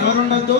ఎవరు ఉండద్దు?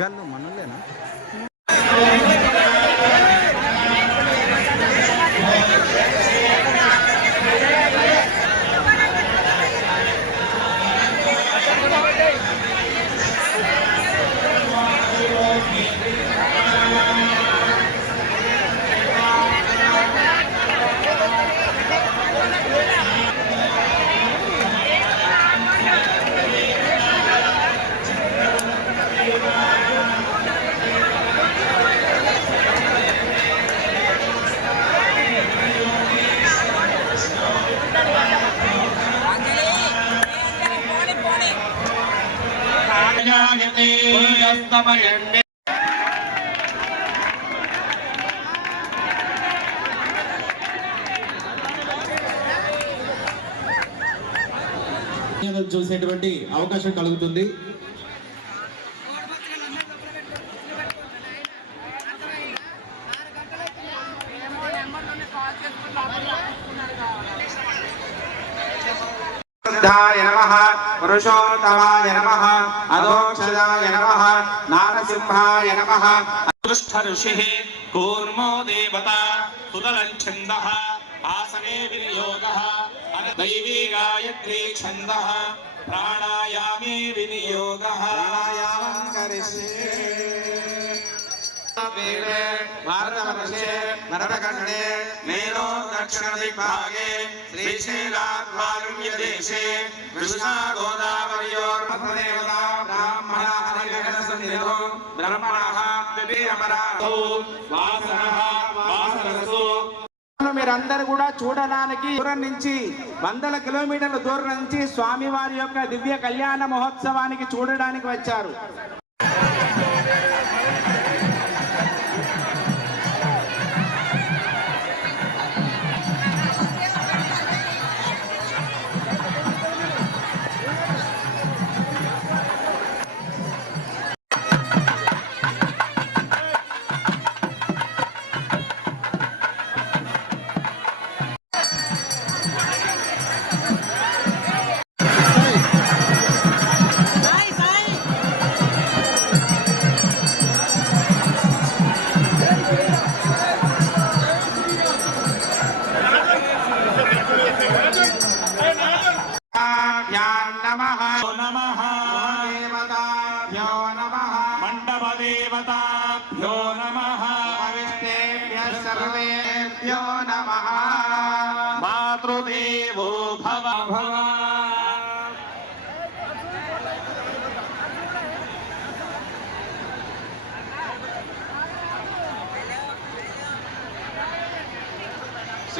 గల్లు మనలేనా చూసేటువంటి అవకాశం కలుగుతుంది ధాయ నమః పురుషోత్తమాయ నమః అధోక్షదాయ నమః నారసింహాయ నమః. అదృష్ట ఋషిః కూర్మో దేవత సుదలం ఛందః ఆసనే వినియోగः దైవీ గాయత్రీ ఛందః ప్రాణాయామే వినియోగः. ప్రాణాయామం కరిష్యే. భారతవర్షే భరతఖండే మేలో దక్షిణ దిగ్భాగే శ్రీశైలాధ్వారుణ్యదేశే కృష్ణా గోదావరియోర్మధ్యదేవతా బ్రాహ్మణ హరిగణ సన్నిధో బ్రహ్మణః ద్వితీయపరాధౌ వాసనః మీరందరూ కూడా చూడడానికి దూరం నుంచి వందల కిలోమీటర్ల దూరం నుంచి స్వామివారి యొక్క దివ్య కళ్యాణ మహోత్సవానికి చూడడానికి వచ్చారు.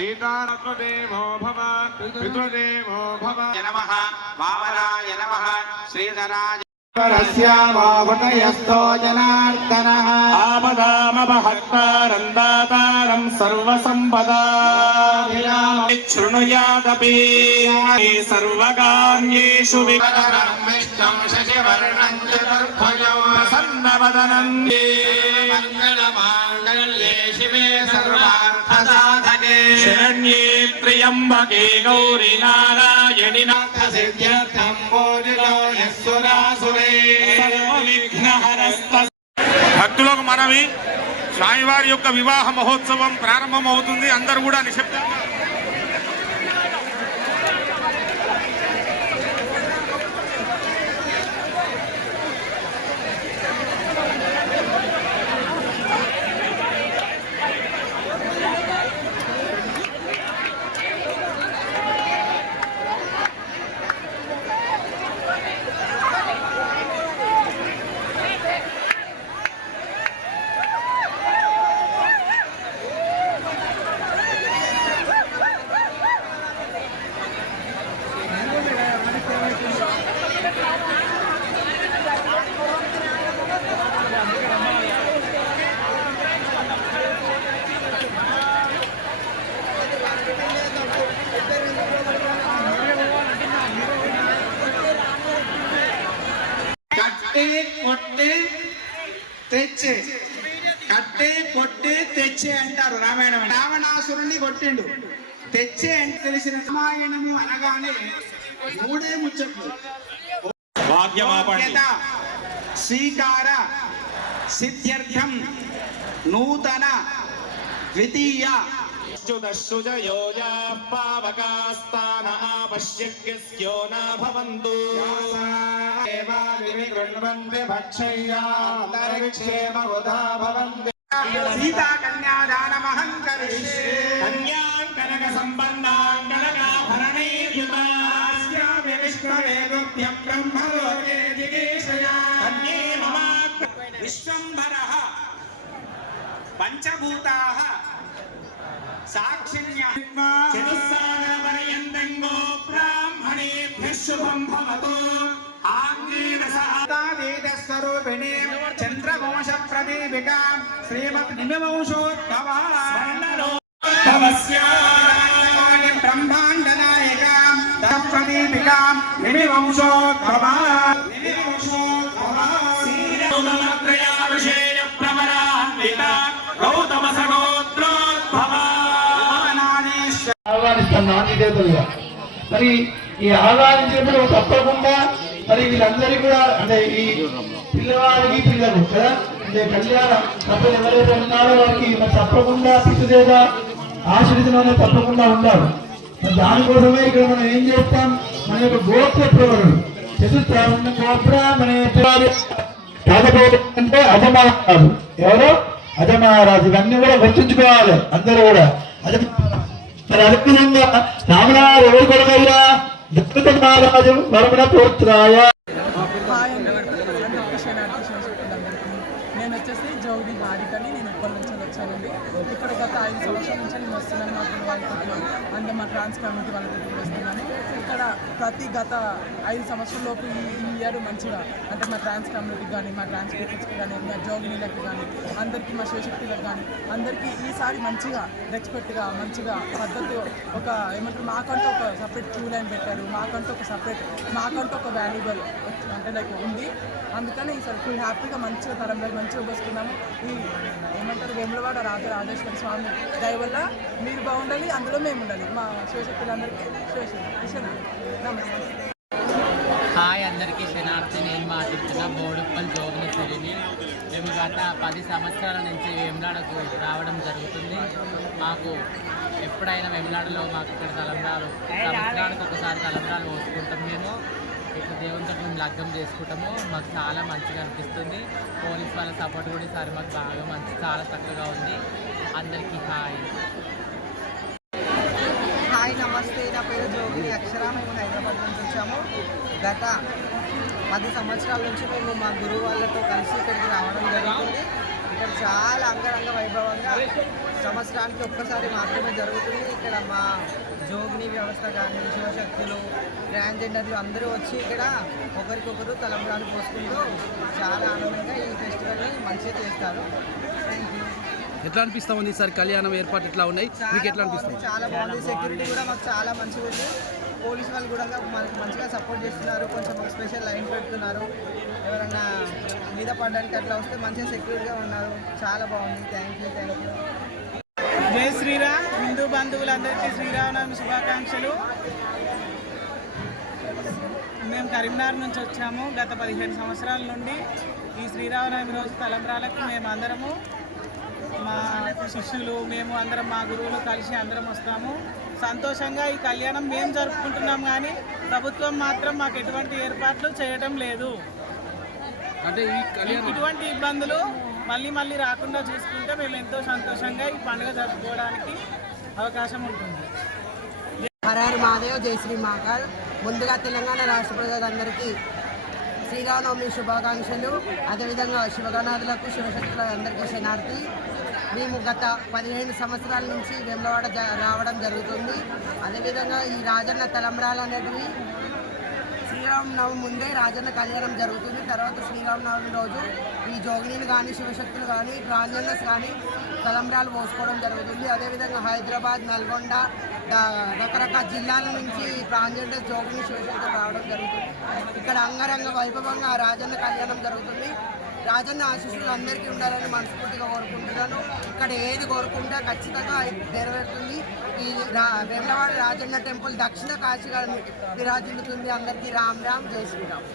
सीतारत्नदेवो भव पितृदेवो भव जनार्दनः। आपदामवहत्तारन्दातारम् शशिवर्णम् चतुर्भुजौ सन्नवदनम् मङ्गलमाङ्गल्ये शिवे सर्वा శరణ్యే త్ర్యంబకే గౌరి నారాయణి భక్తులకు మనవి స్వామివారి యొక్క వివాహ మహోత్సవం ప్రారంభమవుతుంది. అందరూ కూడా నిశ్శబ్దంగా కట్టే కొట్టే తెచ్చే కట్టే కొట్టే తెచ్చే అంటారు రామాయణం రావణాసురుణ్ణి కొట్టిండు తెచ్చే అంటే తెలిసిన రామాయణము అనగానే మూడే ముచ్చట్లు స్వీకార సిద్ధ్యర్థం నూతన ద్వితీయ చుదశుజయోజా పావకాస్తాన ఆపశ్యస్యో న భవంతు సీతా కన్యాదానమహం కరిష్యే కన్యాం కనక సంబంధాం కనకాభరణైర్యుతా స్యామి విష్ణవే తుభ్యం బ్రహ్మలోకే జిగీషయా కన్యే మమ విశ్వంభరః. పంచభూతాः. సాక్షిణ్యः చతుస్సాగరపర్యంతం బ్రాహ్మణేభ్యः శుభం భవతు. వేదస్వరూపిణీ చంద్రవంశ ప్రదీపికా శ్రీమద్ నిమవంశోద్భవ బ్రహ్మాండ నాయక ప్రదీపికా నిమివంశోద్భవ నిమివంశోద్భవ తన నాణ్యతలుగా మరి ఈ ఆహ్వానించినప్పుడు తప్పకుండా మరి వీళ్ళందరికీ కూడా అంటే ఈ పిల్లవాడికి పిల్లలు కదా? అంటే కళ్యాణ తప్పని ఎవరైతే ఉన్నారో వారికి మరి తప్పకుండా పితృదేవ ఆశ్రితంలోనే తప్పకుండా ఉండాలి. మరి దానికోసమే ఇక్కడ మనం ఏం చేస్తాం? మన యొక్క గోత్ర ప్రవరుడు చతుర్థ గోత్ర మన అంటే అజమహారాజు ఎవరు? అజమహారాజు ఇవన్నీ కూడా గుర్తుంచుకోవాలి అందరూ కూడా. అజమ మరి అనుకూలంగా రామరాజు ఎవరు కొడుకయ్యా? దత్తత మహారాజు వరమణ పుత్రాయ నేను వచ్చేసి జౌడి హారికని నేను ఇప్పటి నుంచి వచ్చానండి. ఇక్కడ గత ఐదు సంవత్సరాల నుంచి నేను వస్తున్నాను మా పిల్లల వాళ్ళతో అంటే మా ట్రాన్స్ కమిటీ ప్రతి గత ఐదు సంవత్సరాలలోపు ఈ ఈ ఇయర్ మంచిగా అంటే మా ట్రాన్స్ కమ్యూనిటీకి కానీ మా ట్రాన్స్ పీపుల్స్కి కానీ మా జోగినీలకు కానీ అందరికీ మా శివశక్తులకు కానీ అందరికీ ఈసారి మంచిగా రెస్పెక్ట్గా మంచిగా పద్ధతి ఒక ఏమంటారు మాకంటూ ఒక సపరేట్ క్యూ లైన్ పెట్టారు మాకంటూ ఒక సపరేట్ మాకంటూ ఒక వాల్యుబుల్ అంటే లైక్ ఉంది. అందుకని ఈసారి ఫుల్ హ్యాపీగా మంచిగా తరంలో మంచిగా వస్తున్నాము ఈ ఏమంటారు వేములవాడ రాజ రాజేశ్వర స్వామి దయ వల్ల మీరు బాగుండాలి అందులో మేము ఉండాలి. మా శివశక్తులందరికీ శివశక్తి నమస్తే హాయ్ అందరికీ శనార్థి నేను మాట్లాడుతున్న బోడుప్పల్ జోగినేశ్వరిని మేము గత పది సంవత్సరాల నుంచి వేములాడకు రావడం జరుగుతుంది. మాకు ఎప్పుడైనా వేములాడలో మాకు ఇక్కడ తలంబ్రాలు సంవత్సరానికి ఒకసారి తలంబ్రాలు పోసుకుంటాం మేము. ఇక్కడ దేవునితో మేము లగ్గం చేసుకుంటాము. మాకు చాలా మంచిగా అనిపిస్తుంది. పోలీస్ వాళ్ళ సపోర్ట్ కూడా ఈసారి మాకు బాగా మంచి చాలా చక్కగా ఉంది. అందరికీ హాయ్. హాయ్ నమస్తే. నా పేరు జోగిని అక్షర. మేము హైదరాబాద్ నుంచి వచ్చాము. గత పది సంవత్సరాల నుంచి మేము మా గురువు వాళ్ళతో కలిసి ఇక్కడికి రావడం జరుగుతుంది. ఇక్కడ చాలా అంగరంగ వైభవంగా సంవత్సరానికి ఒక్కసారి మాత్రమే జరుగుతుంది. ఇక్కడ మా జోగిని వ్యవస్థ కానీ శివశక్తులు ట్రాన్స్జెండర్లు అందరూ వచ్చి ఇక్కడ ఒకరికొకరు తలంబ్రాలు పోసుకుంటూ చాలా ఆనందంగా ఈ ఫెస్టివల్ని మంచిగా చేస్తారు. ఎట్లా అనిపిస్తా ఉంది సార్ కళ్యాణం ఏర్పాటు ఎట్లా ఉన్నాయి? మీకు ఎట్లా అనిపిస్తుంది? చాలా బాగుంది. సెక్యూరిటీ కూడా మాకు చాలా మంచిగా ఉంది. పోలీస్ వాళ్ళు కూడా మనకు మంచిగా సపోర్ట్ చేస్తున్నారు. కొంచెం మాకు స్పెషల్ లైన్ పెడుతున్నారు. ఎవరన్నా మీద పడడానికి అట్లా వస్తే మంచిగా సెక్యూర్గా ఉన్నారు. చాలా బాగుంది. థ్యాంక్ యూ థ్యాంక్ యూ జై శ్రీరామ్. హిందూ బంధువులందరికీ శ్రీరామనవమి శుభాకాంక్షలు. మేము కరీంనగర్ నుంచి వచ్చాము. గత పదిహేను సంవత్సరాల నుండి ఈ శ్రీరామనవమి రోజు తలంబ్రాలకు మేము అందరము మా శిష్యులు మేము అందరం మా గురువులు కలిసి అందరం వస్తాము. సంతోషంగా ఈ కళ్యాణం మేము జరుపుకుంటున్నాం కానీ ప్రభుత్వం మాత్రం మాకు ఎటువంటి ఏర్పాట్లు చేయడం లేదు. అంటే ఈ కళ్యాణం ఇటువంటి ఇబ్బందులు మళ్ళీ మళ్ళీ రాకుండా చూసుకుంటే మేము ఎంతో సంతోషంగా ఈ పండుగ జరుపుకోవడానికి అవకాశం ఉంటుంది. హరహర మహాదేవ్ జై శ్రీ మహాకాల్ ముందుగా తెలంగాణ రాష్ట్ర ప్రజలందరికీ శ్రీరామనవమి శుభాకాంక్షలు. అదేవిధంగా శివగణాదులకు శివశక్తులకు అందరికీ శనార్థి మేము గత పదిహేను సంవత్సరాల నుంచి వెమ్లవాడ రావడం జరుగుతుంది. అదేవిధంగా ఈ రాజన్న తలంబ్రాలు అనేటివి శ్రీరామనవమి ముందే రాజన్న కళ్యాణం జరుగుతుంది. తర్వాత శ్రీరామనవమి రోజు ఈ జోగినీలు కానీ శివశక్తులు కానీ ట్రాన్జెండర్స్ కానీ తలంబ్రాలు పోసుకోవడం జరుగుతుంది. అదేవిధంగా హైదరాబాద్ నల్గొండ రకరకాల జిల్లాల నుంచి ఈ జోగిని శివశక్తులు రావడం జరుగుతుంది. ఇక్కడ అంగరంగ వైభవంగా రాజన్న కళ్యాణం జరుగుతుంది. రాజన్న ఆశీస్సులు అందరికీ ఉండాలని మనస్ఫూర్తిగా కోరుకుంటున్నాను. ఇక్కడ ఏది కోరుకుంటే ఖచ్చితంగా నెరవేరుతుంది. ఈ వెంగళవాడ రాజన్న టెంపుల్ దక్షిణ కాశీగా విరాజిల్లుతుంది. అందరికీ రామ్ రామ్ జై శ్రీరామ్.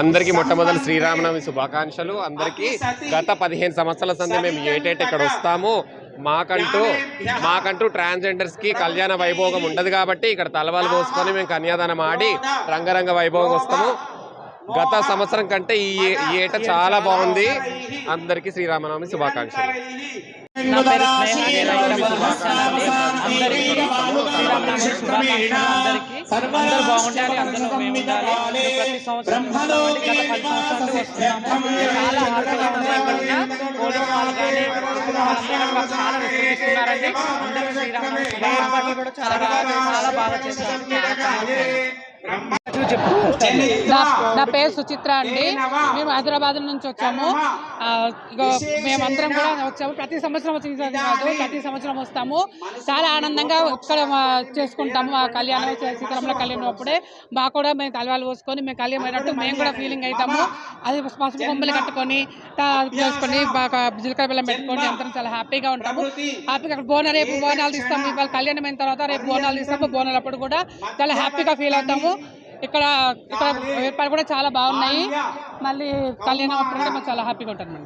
అందరికీ మొట్టమొదటి శ్రీరామనవమి శుభాకాంక్షలు. అందరికీ గత పదిహేను సంవత్సరాల సంది మేము ఏటేట ఇక్కడ వస్తాము మాకంటూ మాకంటూ ట్రాన్స్జెండర్స్కి కళ్యాణ వైభోగం ఉండదు కాబట్టి ఇక్కడ తలవాలు పోసుకొని మేము కన్యాదానం ఆడి రంగరంగ వైభోగం వస్తాము. గత సంవత్సరం కంటే ఈ ఏట చాలా బాగుంది. అందరికీ శ్రీరామనవమి శుభాకాంక్షలు. అందరూ బాగుండాలి అందరూ మేము ఉండాలి మేము ప్రతి సంవత్సరం వస్తామండి. గత పది సంవత్సరాలు వస్తున్నాము చాలా పోలీస్ వాళ్ళు కానీ రెస్పెక్ట్ ఇస్తున్నారండి అందరూ కూడా చాలా బాగా చాలా. నా నా పేరు సుచిత్ర అండి. మేము హైదరాబాద్ నుంచి వచ్చాము. మేమందరం కూడా వచ్చాము. ప్రతి సంవత్సరం వచ్చేది కాదు ప్రతి సంవత్సరం వస్తాము. చాలా ఆనందంగా ఇక్కడ మా చేసుకుంటాము ఆ కళ్యాణం సీతారాముల కళ్యాణం అప్పుడే. మాకు కూడా మేము తలవాలు పోసుకొని మేము కళ్యాణం అయినట్టు మేము కూడా ఫీలింగ్ అవుతాము అది పసుపు కొమ్మలు కట్టుకొని చేసుకొని బాగా జీలకర్ర బెల్లం పెట్టుకొని అందరం చాలా హ్యాపీగా ఉంటాము. హ్యాపీగా అక్కడ బోనాలు రేపు బోనాలు తీస్తాము. ఇవాళ కళ్యాణం అయిన తర్వాత రేపు బోనాలు తీస్తాము. బోనాలు అప్పుడు కూడా చాలా హ్యాపీగా ఫీల్ అవుతాము. ఇక్కడ ఇక్కడ ఏర్పాటు కూడా చాలా బాగున్నాయి. మళ్ళీ కళ్యాణం అప్పుడు కూడా మాకు చాలా హ్యాపీగా ఉంటుంది